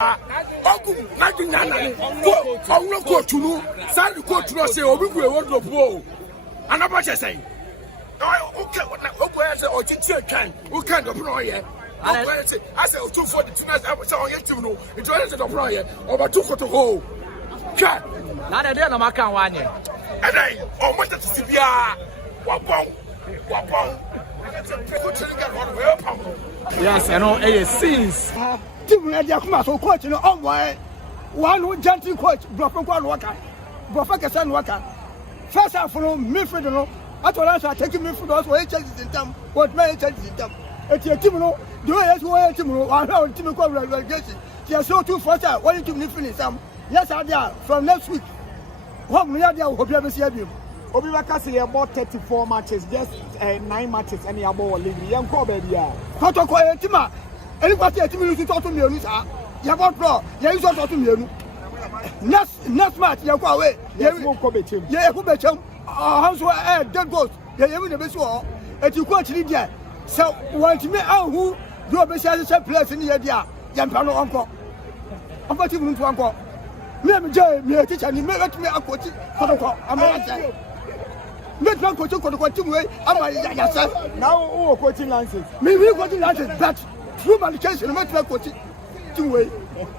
Ogu Nagina, go coach you, send the coach to say, Obi will go to another say. Okay, or can who can't deploy. I said, 240 tonight. I was on you know, it's already deploy over 2 KOTOKO. Cat, not a day on my can one year. And I almost at Sibia. Wapong. Yes, I know it is. Team Media come so coach no on boy. One who gentle coach, Brofo Waka. Brofo Kasan Waka. First half from midfield no. I told us I take midfield also changes in them. What may changes in them. It's your team no. Do it as well team no. I know team called relegation. They so two first half. Why you to finish them? Yes, I dare from next week. Hope we are there. Hope you ever see you. Obi Bakasi about 34 matches, just 9 matches, and you about league. Young Kobe, yeah. KOTOKO Tima. Anybody a team you talk to me, you have pro. You used to talk to me. Next match, you go away. You won't come team. Yeah, who bet him? How's what dead goes? You have the best one. And you go to Lydia. So, want me out who do a best place in the idea. Yampano uncle. I'm not even to uncle. Me, me, teacher, and you make me a coach. I'm not let me coach KOTOKO way. I'm yourself. Now, who are coaching lances? Me, coaching lances, but through medication, I'm not coaching way.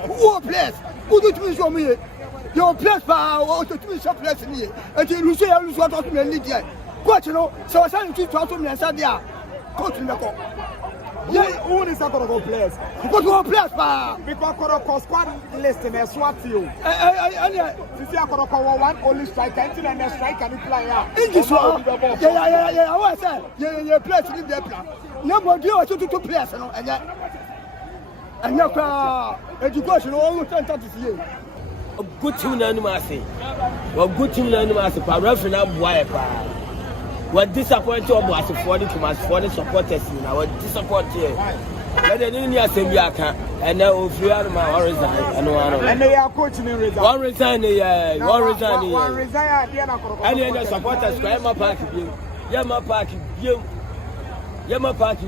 Who players? Who do you show me? Your players power to be some players in here. And you say, I was what to me, Lydia. Coach, you know, so I said, you talk to me and said, yeah, coaching the call. Yeah, who is a KOTOKO players? KOTOKO players, because KOTOKO squad list in a SWAT you. You see, KOTOKO one only striker, and a striker and player. In this one, yeah, I was saying, yeah, players in their plan. Nobody else to players, and your education almost 10 years. A good team, animasi. Well, good team, animasi. Paraffin up, wire. What disappointed was for the supporters in our disappointed. But they didn't hear Sembiaka, and now we are my resign. And they are coaching in resign. One resign, one resign. And then the supporters, Yama Park, Yama Park, Yama Park,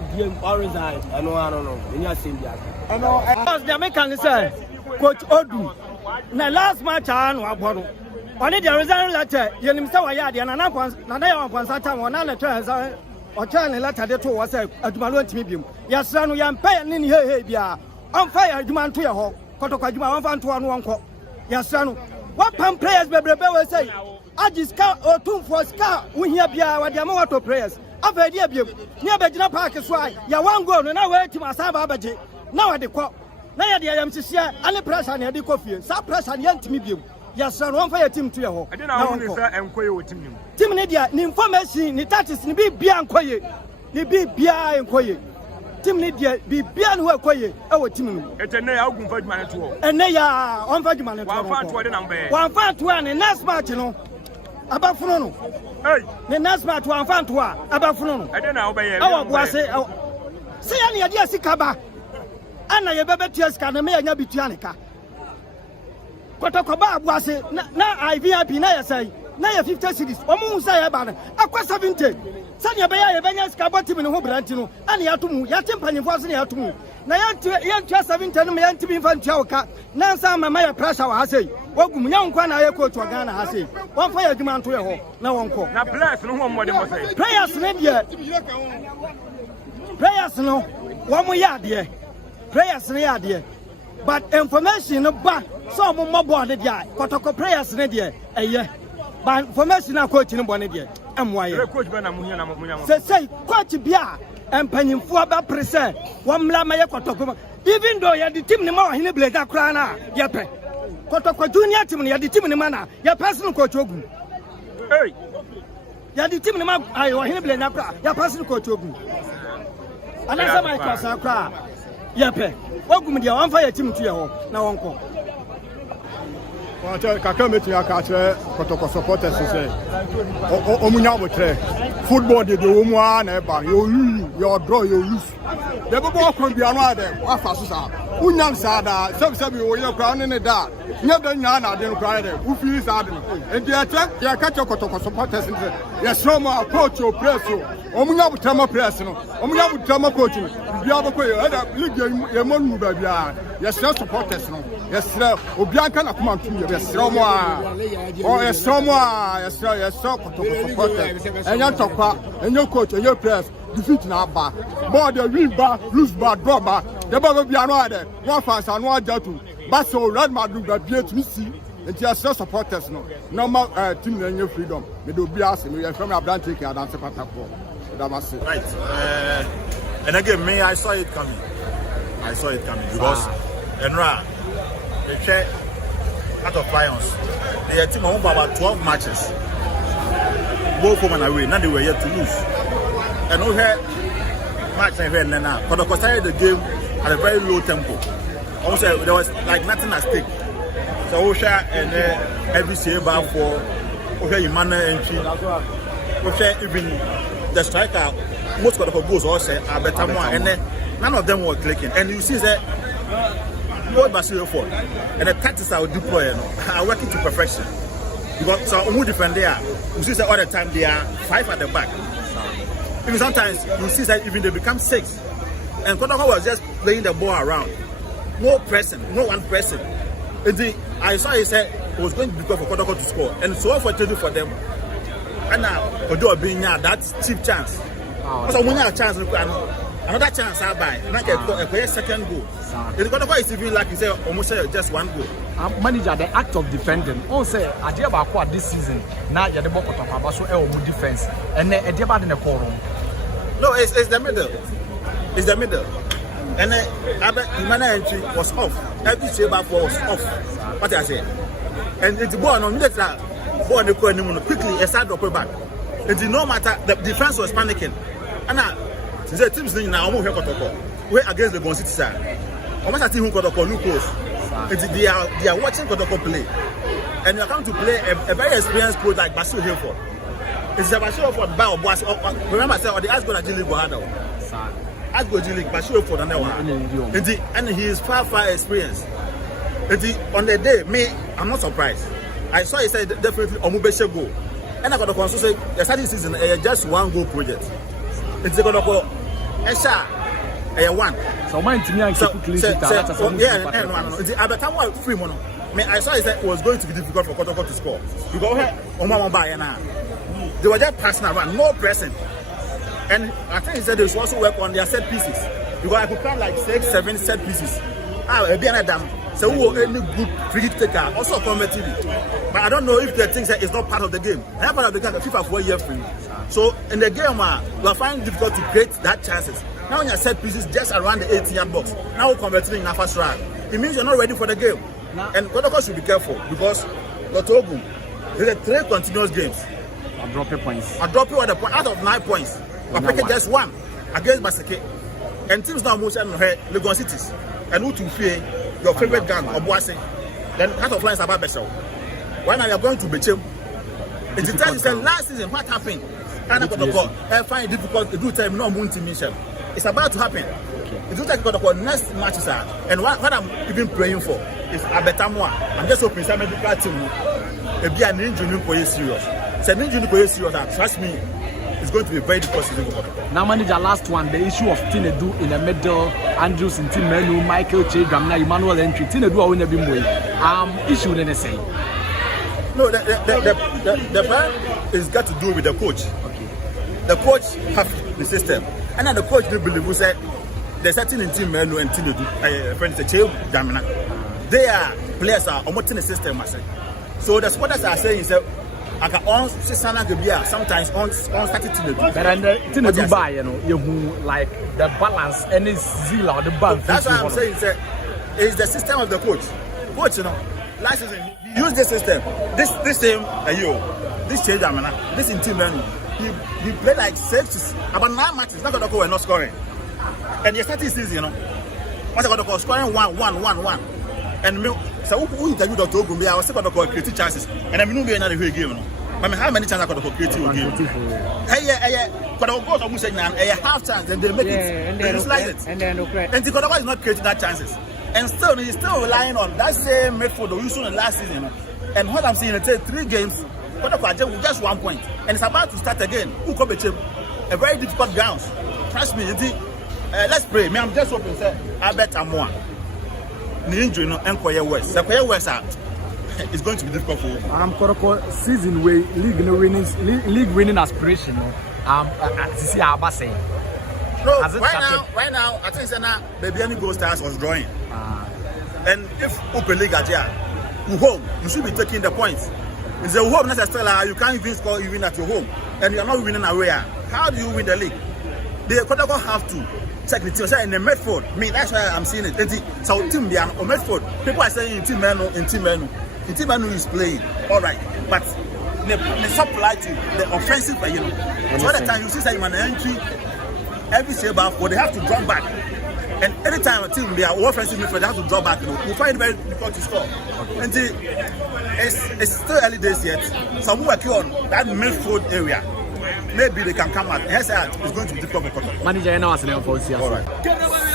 one resign. I don't know. In your Sembiaka. I know. The American say, Coach Odu. Na last match, I know. On the resign letter, you know, I had an announcement. Now, once I tell one letter, or turn a letter that was a Dumalon medium. Yes, son, we are paying in here. On fire, demand to your home. KOTOKO, one to one call. Yes, son. What pump players, baby, say? I just count or 2 for scar. We hear what the amount of prayers. I've heard you. Near Bajina Park is why you won't go and I wait to my Sababaji. Now at the court. Now I am to share any press and the coffee. Some press and young medium. Yes, sir, one fire team to your home. I don't know and Koyo team. Team Nidia, the information, the taxes, the be beyond Koye, the be beyond Koye. Team Nidia, be beyond who are Koye, our team. It's a now good man at all. And they are on Vagman. One fan to one, and last match, you know. About Frono. Hey, the last match, one fan to one, about Frono. I don't know, but I was say, any idea, Sikaba. And I have a better scan, and may I be Tianica. KOTOKO was now I VIP na say na 50 cities omo say about akwa 70 sanya be ya benya ska botimi no brantino ani atomu ya tempanyefo so na atomu na ya 70 no me yantimi fantia oka na nsa mama ya pressure wa say wagum nya nkwa na ya coach Ghana ha say won fa ya dwuma nto ye ho na wonko na players no ho mmode mo say players ne dia players no wo mo ya de players ne ya de but information no ba so mo mabo de dia KOTOKO players ne dia eye but information na coach ne bo ne dia amwaye coach ba na munya na munya say coach bia empanyimfo aba present wamla ma ye KOTOKO even though ya the team ne ma wahine blazer kra na ye pe KOTOKO junior team ne ya the team ne ma na ya person coach ogu hey ya the team ne ma ayo wahine blazer kra ya person coach ogu anasa ma kwasa kra ye pe ogum dia wan fa ya team to ye ho na wonko kaka metu ya ka kire KOTOKO supporters say omunya motre football de omu a na eba you draw you lose the people come bia no ade afa so sa Unyam Sada, some you will crown in the dark. Never Nana didn't cry there. Who feels Adam? And the attack, the Kotoko supporters, yes, no more approach your press. Omunya would tama personal. Omunya would tama coaching. You have a queer, your mon baby. Yes, sir, supporters. Yes, sir. Obianca, come on to you. Yes, someone. Oh, yes, someone. Yes, sir, Kotoko supporters. And your top and your coach and your press. Defeat now back. More the win back, lose back, draw back. The ball will be another. One fans and one jatu. But so Red Madrid will be to see. And just supporters no. Normal team and your freedom. We do be asking me from a branch taking a dance of right. And again, me, I saw it coming. Because Enra, they check out of Lions. They team home about 12 matches. Both home and away. Now they were yet to lose. And we had match and here now. But they started the game at a very low tempo. Also, there was like nothing at stake. So Osha and every save for Osha Imana entry. Osha even the striker, most of the goals also are better more, and then none of them were clicking. And you see that both Basilio for and the tactics are deployed are working to perfection. Because so who defend there, you see that all the time they are 5 at the back. Even sometimes you see that even they become 6, and KOTOKO was just playing the ball around, no pressing, no one pressing. I saw he said it was going to be good for KOTOKO to score, and so unfortunately for them. And now, although being that's cheap chance. So when you have a chance, another chance I buy, and I get a second goal. The KOTOKO is even like you say, almost just 1 goal. Manager, the act of defending. Also, I did about this season. Now you're the KOTOKO, so good defense, and then about in the forum. No, it's the middle. It's the middle. And then Imana entry was off. Every save was off. What I say? And it's born on that. Quickly, I started dropping back. It did not matter. The defense was panicking. And now, the teams now almost here KOTOKO. We're against the Bon City side. Almost a team who KOTOKO look close. They are watching KOTOKO play. And you are coming to play a very experienced coach like Basil Hilford. It's a Basil Hilford by Obuasi. Remember, I said, the Asgo Ajili Bohado. Asgo Ajili, Basil Hilford, and he is far experienced. On the day, I'm not surprised. I saw he said definitely Omubeshe goal. And I got to say the starting season just 1 goal project. It's a KOTOKO Esha 1. So my team is free mono. I saw he said it was going to be difficult for KOTOKO to score. Because they were just passing around, no pressing. And I think he said they should also work on their set pieces. Because I could count like 6, 7 set pieces. So who any good free kick taker also converted it. But I don't know if the things that is not part of the game. Not part of the game, the FIFA 4 year free. So in the game, we are finding it difficult to create that chances. Now when you set pieces just around the 18-yard box, now we're converting in a first round. It means you're not ready for the game. And KOTOKO should be careful because Kotoku, there's 3 continuous games. I'll drop your points. I'll drop you at the point out of 9 points. We're picking just 1 against Baseke. And teams now most Legon cities. And who to fear your favorite gang or Boise, then out of lines about Bessel. Why now you're going to Bechem? It's the time you said last season, what happened? And I find it difficult to do time, no moon to mission. It's about to happen. It looks like KOTOKO next matches are, and what I'm even praying for is a better one. I'm just hoping some medical team will be an injury for you serious. It's an injury for you serious, trust me. It's going to be very difficult season for KOTOKO. Now, manager, last one, the issue of Tinedu in the middle, Andrews in Team Menu, Michael Chegam, Emmanuel entry. Tinedu, I won't be more. Issue, then I say. No, the plan is got to do with the coach. Okay. The coach have the system, and then the coach do believe who said there's certain in Team Menu and Tinedu. Friends, Chegam, they are players are almost in the system, I say. So the supporters are saying is that. Sometimes on started to do. But then the buy, you like the balance any zeal or the balance. That's what I'm saying. It's the system of the coach. Coach, last season he used the system. This same this change, this in Team Menu. He played like 6 about 9 matches. Not KOTOKO were not scoring. And the starting season, once KOTOKO scoring 1. And so who interviewed Dr. Ogumbi, I was still KOTOKO creative chances. And I mean, we another game. I mean, how many chances KOTOKO creative game? KOTOKO goes almost saying half chance, and they make it. And they utilize it. And the KOTOKO is not creating that chances. And still, he's still relying on that same midfield we used in the last season. And what I'm saying, it's 3 games, Kotoko just 1 point. And it's about to start again. Who come a very difficult grounds. Trust me, let's pray. Me, I'm just hoping, sir. I bet I'm one. The injury, no, and Koye West. The Koye West is going to be difficult for you. Kotoko season way league winning aspiration. See how I say. No, right now, I think Senna Baby any Gold Stars was drawing. And if Open League at here, home, you should be taking the points. It's a home, not a stellar. You can't even score even at your home, and you're not winning away. How do you win the league? The Kotoko have to check the team. So in the midfield, me that's why I'm seeing it. So team be on midfield. People are saying in team menu. The team menu is playing all right, but the supply to the offensive, you know. So all the time you see that in an entry, every saber for they have to drop back. And anytime a team they are offensive midfield, they have to drop back. You know, you find it very difficult to score. And it's still early days yet. So I'm working on that midfield area. Maybe they can come out. Yes, it's going to be difficult for Kotoko. Manager, now as an for all right.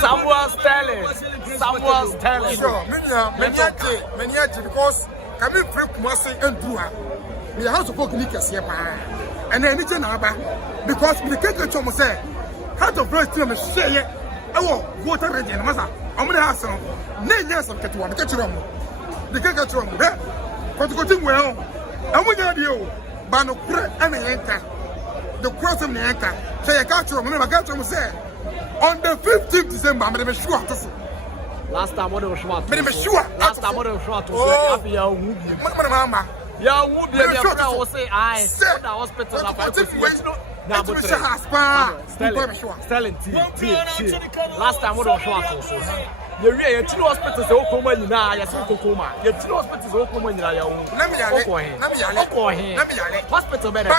Samuel Sterling. Sure, many because coming from Kumasi and Dua, we have to go to Nikas and then it's another because the Kaka Chomo said, how to first team is say, oh, water ready and Massa. I'm going to have some. Nay, yes, I'm getting one. Catch you the Kaka Chomo, but to go to well, I'm going to you, Bano Kure and the anchor. The cross of the anchor. Say, I got you, remember, I got you, say, on the 15th December, I'm going to be sure. Last time what was short. Last time what was short. Mama. Yeah, would be a friend will say, I said the hospital. Sterling, last time what was short. The real two hospitals are open now. Yes, Kokoma. The two hospitals are open now. Hospital better.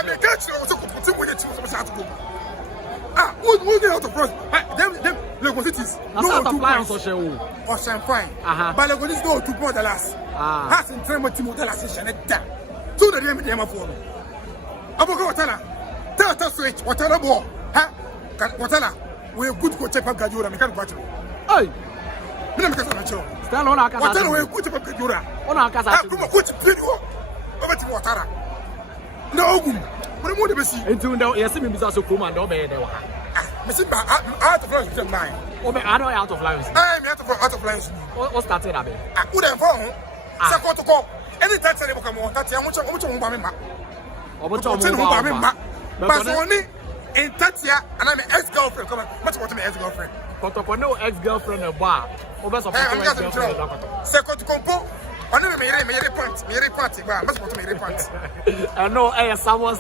We'll get out of front. Them Lagos cities. No, 2 points or fine. But Lagos is no 2 points the last. Has in terms of Timo the last session. So the game is for me. Aboko Watana. Tell us switch. Watana ball. Watana. We're good coach. Gadura. We can't watch it. Hey. Stand on our casa. Watana. We're good to Gadura. On our casa. I'm going to play you. Over to Watana. No, what do you see? Into the yes, me bisa so come and obey the out of lines with mine. I know out of lines. I'm out of lines. What started that? I could have phone. Second to call. Any time I come on, that's how much but only in Tatia, and I'm an ex-girlfriend. Come on, what's what my ex-girlfriend? Kotoko no ex-girlfriend a bar. Over some second to compo. I never made a party, but I must want to make a party. I know, someone